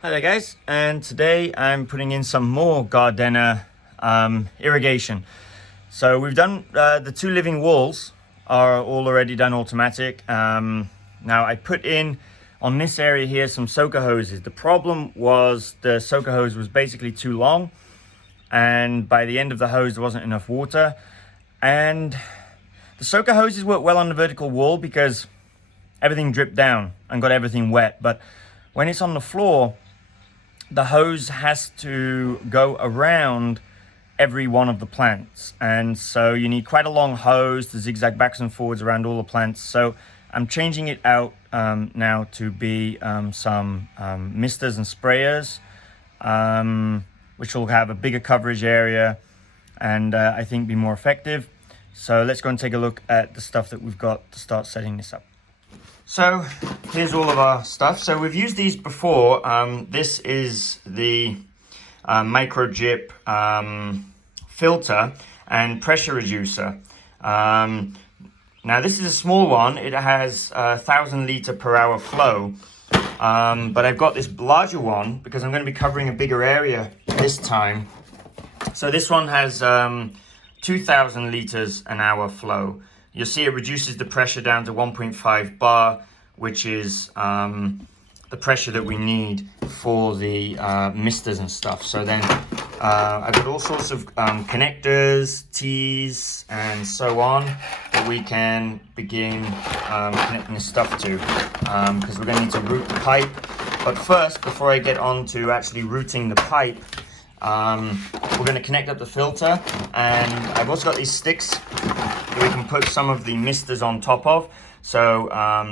Hi there guys, and today I'm putting in some more Gardena irrigation. So we've done the two living walls are all already done automatic. Now I put in on this area here some soaker hoses. The problem was the soaker hose was basically too long, and by the end of the hose there wasn't enough water. And the soaker hoses work well on the vertical wall because everything dripped down and got everything wet, but when it's on the floor, the hose has to go around every one of the plants, and so you need quite a long hose to zigzag backs and forwards around all the plants. So I'm changing it out now to be some misters and sprayers, which will have a bigger coverage area and I think be more effective. So let's go and take a look at the stuff that we've got to start setting this up. So here's all of our stuff. So we've used these before. This is the micro-jip filter and pressure reducer. Now this is a small one. It has 1,000 litre per hour flow. But I've got this larger one because I'm going to be covering a bigger area this time. So this one has 2,000 litres an hour flow. You'll see it reduces the pressure down to 1.5 bar, which is the pressure that we need for the misters and stuff. So then I've got all sorts of connectors, tees, and so on that we can begin connecting this stuff to, because we're going to need to route the pipe. But first, before I get on to actually routing the pipe, we're going to connect up the filter, and I've also got these sticks that we can put some of the misters on top of, so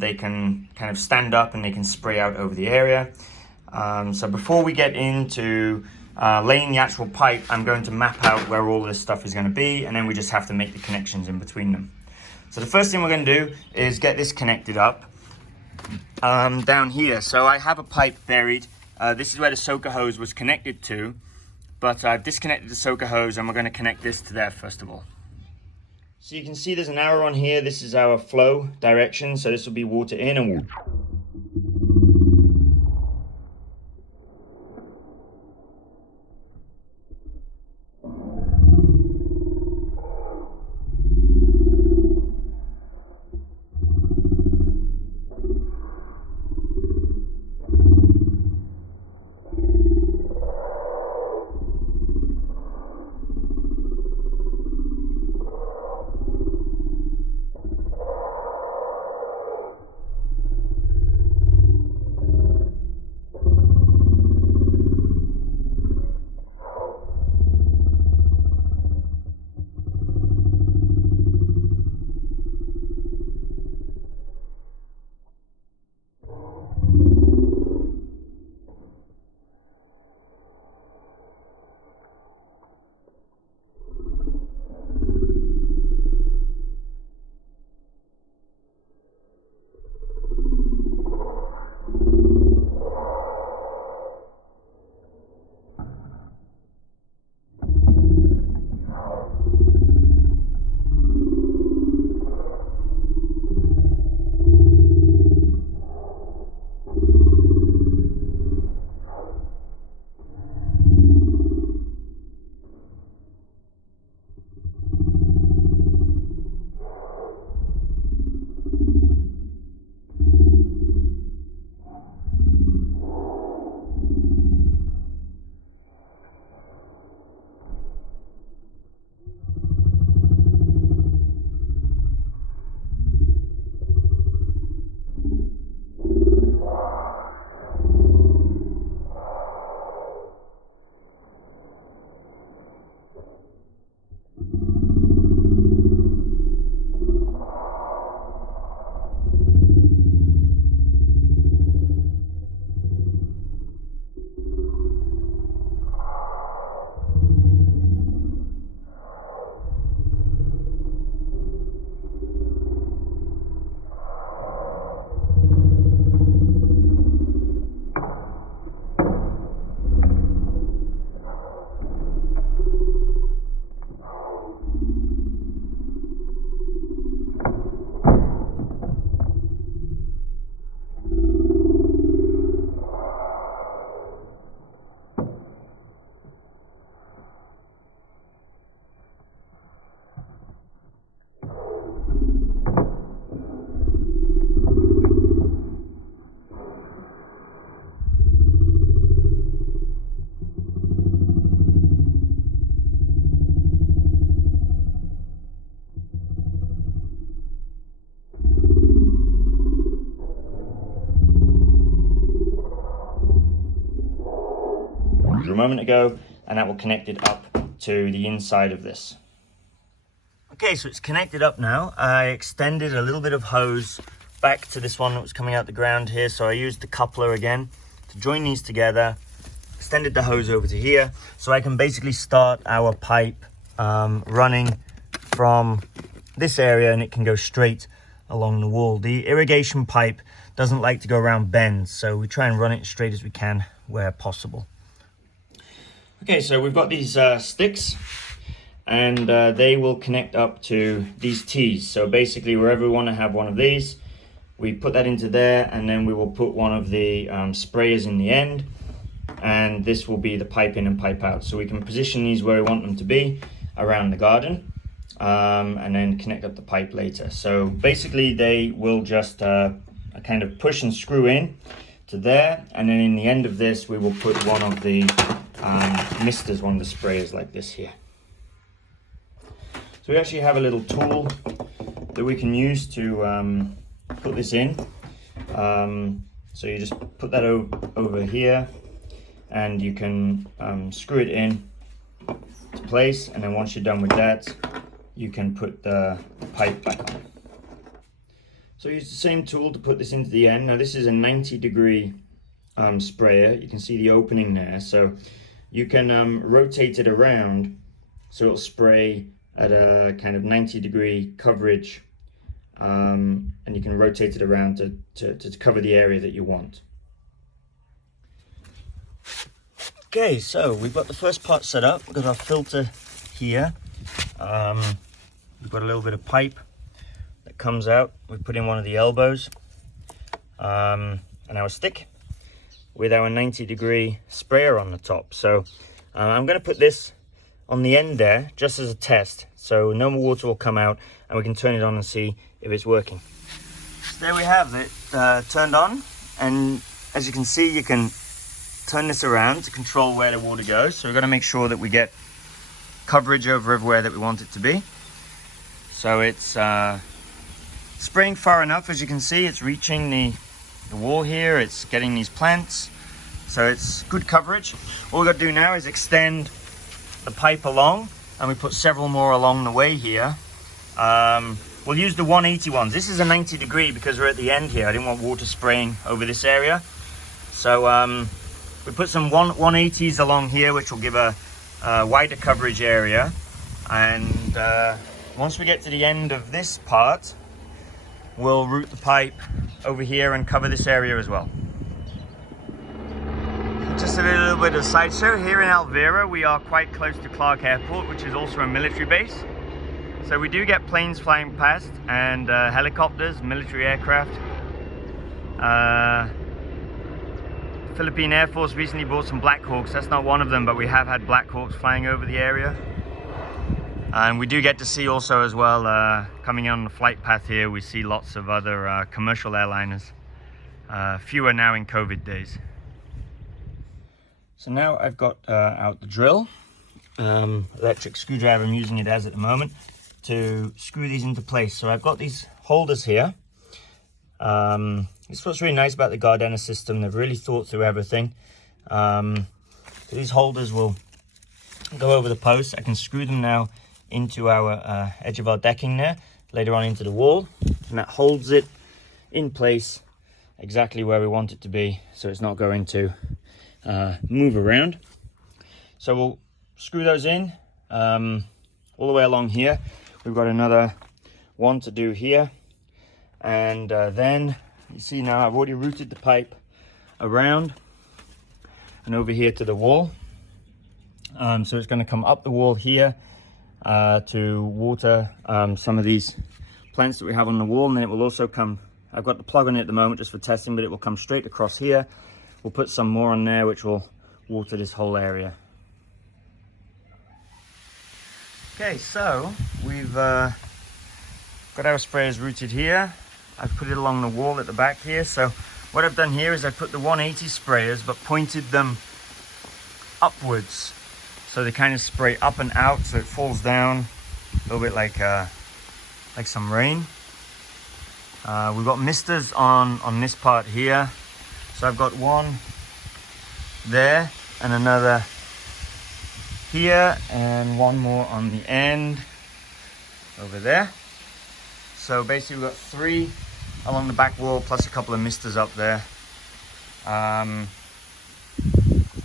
they can kind of stand up and they can spray out over the area. So before we get into laying the actual pipe, I'm going to map out where all this stuff is going to be, and then we just have to make the connections in between them. So the first thing we're going to do is get this connected up down here. So I have a pipe buried. This is where the soaker hose was connected to, but I've disconnected the soaker hose and we're going to connect this to there first of all. So you can see there's an arrow on here. This is our flow direction. So this will be water in and water. you a moment ago, and that will connect it up to the inside of this. Okay, so it's connected up now. I extended a little bit of hose back to this one that was coming out the ground here, so I used the coupler again to join these together, extended the hose over to here, so I can basically start our pipe running from this area, and it can go straight along the wall. The irrigation pipe doesn't like to go around bends, so we try and run it straight as we can where possible. Okay, so we've got these sticks, and they will connect up to these T's. So basically, wherever we want to have one of these, we put that into there, and then we will put one of the sprayers in the end, and this will be the pipe in and pipe out. So we can position these where we want them to be around the garden, and then connect up the pipe later. So basically, they will just kind of push and screw in to there, and then in the end of this, we will put one of the misters, one of the sprayers like this here. So we actually have a little tool that we can use to put this in. So you just put that over here, and you can screw it in to place, and then once you're done with that, you can put the pipe back on. So use the same tool to put this into the end. Now this is a 90-degree sprayer. You can see the opening there, so you can rotate it around so it'll spray at a kind of 90-degree coverage, and you can rotate it around to cover the area that you want. Okay, so we've got the first part set up. We've got our filter here. We've got a little bit of pipe that comes out. We put in one of the elbows, and our stick with our 90-degree sprayer on the top. So I'm going to put this on the end there just as a test, so no more water will come out, and we can turn it on and see if it's working. So there we have it turned on, and as you can see, you can turn this around to control where the water goes. So we've got to make sure that we get coverage over everywhere that we want it to be. So it's spraying far enough, as you can see. It's reaching the wall here, it's getting these plants, so it's good coverage. All we've got to do now is extend the pipe along, and we put several more along the way here. We'll use the 180 ones. This is a 90-degree because we're at the end here. I didn't want water spraying over this area, so we put some 180s along here, which will give a wider coverage area. And once we get to the end of this part, we'll route the pipe over here and cover this area as well. Just a little bit of a sideshow. Here in Alvera, we are quite close to Clark Airport, which is also a military base. So we do get planes flying past, and helicopters, military aircraft. Philippine Air Force recently bought some Black Hawks. That's not one of them, but we have had Black Hawks flying over the area. And we do get to see also as well, coming on the flight path here, we see lots of other commercial airliners. Fewer now in COVID days. So now I've got out the drill, electric screwdriver. I'm using it as at the moment to screw these into place. So I've got these holders here. This is what's really nice about the Gardena system. They've really thought through everything. These holders will go over the posts. I can screw them now into our edge of our decking there, later on into the wall, and that holds it in place exactly where we want it to be, so it's not going to move around. So we'll screw those in all the way along here. We've got another one to do here, and then you see now I've already routed the pipe around and over here to the wall. So it's going to come up the wall here to water some of these plants that we have on the wall, and then it will also come, I've got the plug on it at the moment just for testing, but it will come straight across here. We'll put some more on there which will water this whole area. Okay, so we've got our sprayers routed here. I've put it along the wall at the back here. So what I've done here is I put the 180 sprayers but pointed them upwards, so they kind of spray up and out, so it falls down a little bit like some rain. We've got misters on this part here, so I've got one there and another here and one more on the end over there. So basically we've got 3 along the back wall plus a couple of misters up there.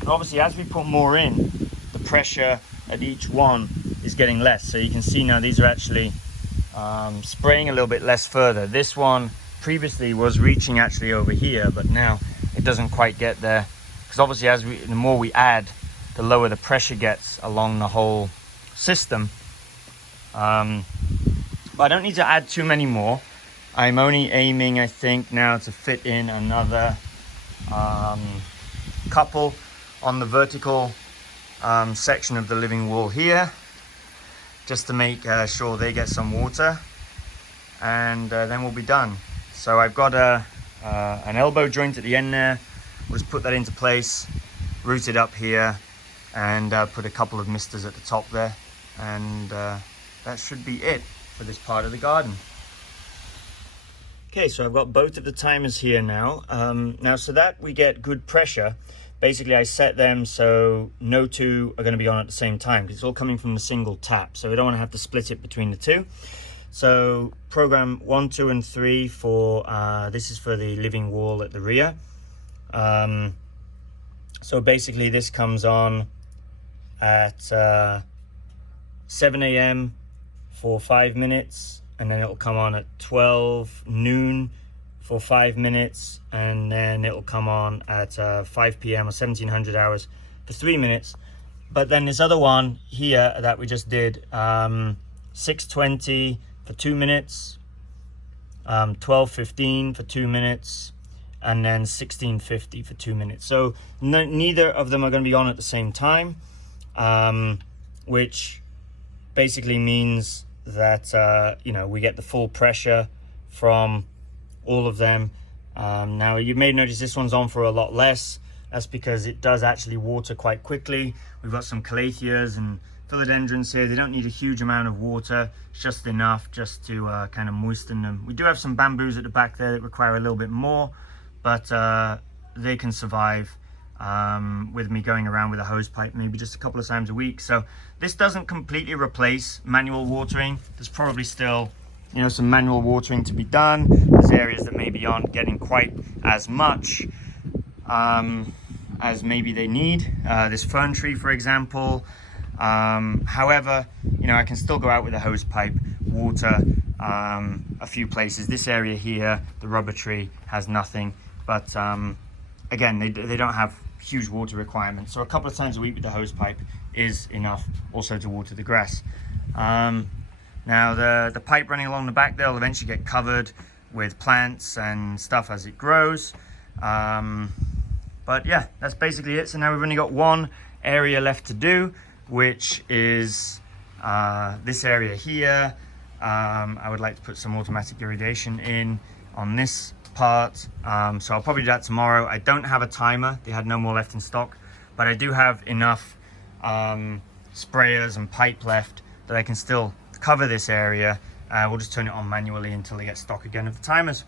Obviously as we put more in, the pressure at each one is getting less. So you can see now these are actually spraying a little bit less further. This one previously was reaching actually over here, but now it doesn't quite get there, because obviously the more we add, the lower the pressure gets along the whole system. But I don't need to add too many more. I'm only aiming, I think, now to fit in another couple on the vertical section of the living wall here, just to make sure they get some water, and then we'll be done. So I've got an elbow joint at the end there. We'll just put that into place, root it up here, and put a couple of misters at the top there, and that should be it for this part of the garden. Okay, so I've got both of the timers here now. Now, so that we get good pressure, basically I set them so no 2 are going to be on at the same time, because it's all coming from the single tap, so we don't want to have to split it between the 2. So program 1, 2, and 3 for this is for the living wall at the rear. So basically this comes on at 7 a.m. for 5 minutes, and then it'll come on at 12 noon for 5 minutes, and then it'll come on at 5 p.m. or 1700 hours for 3 minutes. But then this other one here that we just did, 6:20 for 2 minutes, 12:15 for 2 minutes, and then 16:50 for 2 minutes. So neither of them are going to be on at the same time, which basically means that you know, we get the full pressure from all of them. Now you may notice this one's on for a lot less. That's because it does actually water quite quickly. We've got some calatheas and philodendrons here. They don't need a huge amount of water, just enough just to kind of moisten them. We do have some bamboos at the back there that require a little bit more, but they can survive with me going around with a hose pipe maybe just a couple of times a week. So this doesn't completely replace manual watering. There's probably still, you know, some manual watering to be done. There's areas that maybe aren't getting quite as much as maybe they need. This fern tree, for example. However, you know, I can still go out with a hose pipe, water a few places. This area here, the rubber tree, has nothing, but again, they don't have huge water requirements. So a couple of times a week with the hose pipe is enough also to water the grass. Now the pipe running along the back there will eventually get covered with plants and stuff as it grows. But yeah, that's basically it. So now we've only got one area left to do, which is this area here. I would like to put some automatic irrigation in on this part, so I'll probably do that tomorrow. I don't have a timer, they had no more left in stock, but I do have enough sprayers and pipe left that I can still cover this area. We'll just turn it on manually until they get stock again of the timers.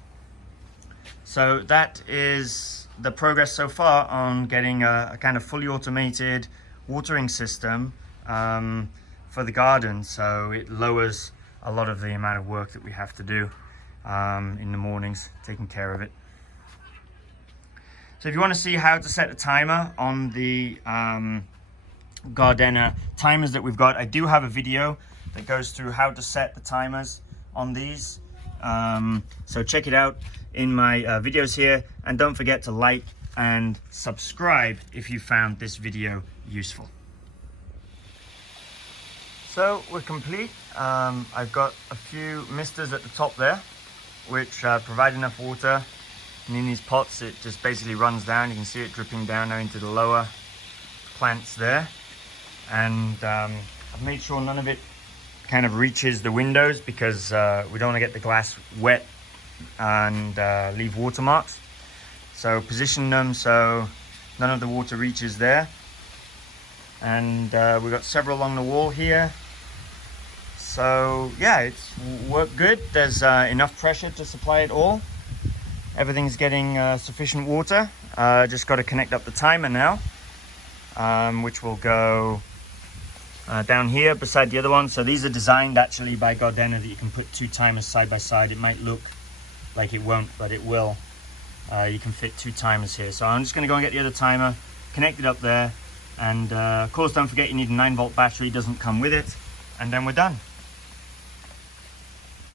So that is the progress so far on getting a kind of fully automated watering system for the garden, so it lowers a lot of the amount of work that we have to do in the mornings, taking care of it. So if you want to see how to set a timer on the Gardena timers that we've got, I do have a video that goes through how to set the timers on these. So check it out in my videos here, and don't forget to like and subscribe if you found this video useful. So we're complete. I've got a few misters at the top there, which provide enough water, and in these pots it just basically runs down. You can see it dripping down now into the lower plants there, and I've made sure none of it kind of reaches the windows, because we don't want to get the glass wet and leave watermarks. So position them so none of the water reaches there, and we've got several along the wall here. So yeah, it's worked good. There's enough pressure to supply it all. Everything's getting sufficient water. Just got to connect up the timer now, which will go down here beside the other one. So these are designed actually by Gardena that you can put 2 timers side by side. It might look like it won't, but it will. You can fit 2 timers here. So I'm just going to go and get the other timer, connect it up there, and of course don't forget you need a 9-volt battery, doesn't come with it, and then we're done.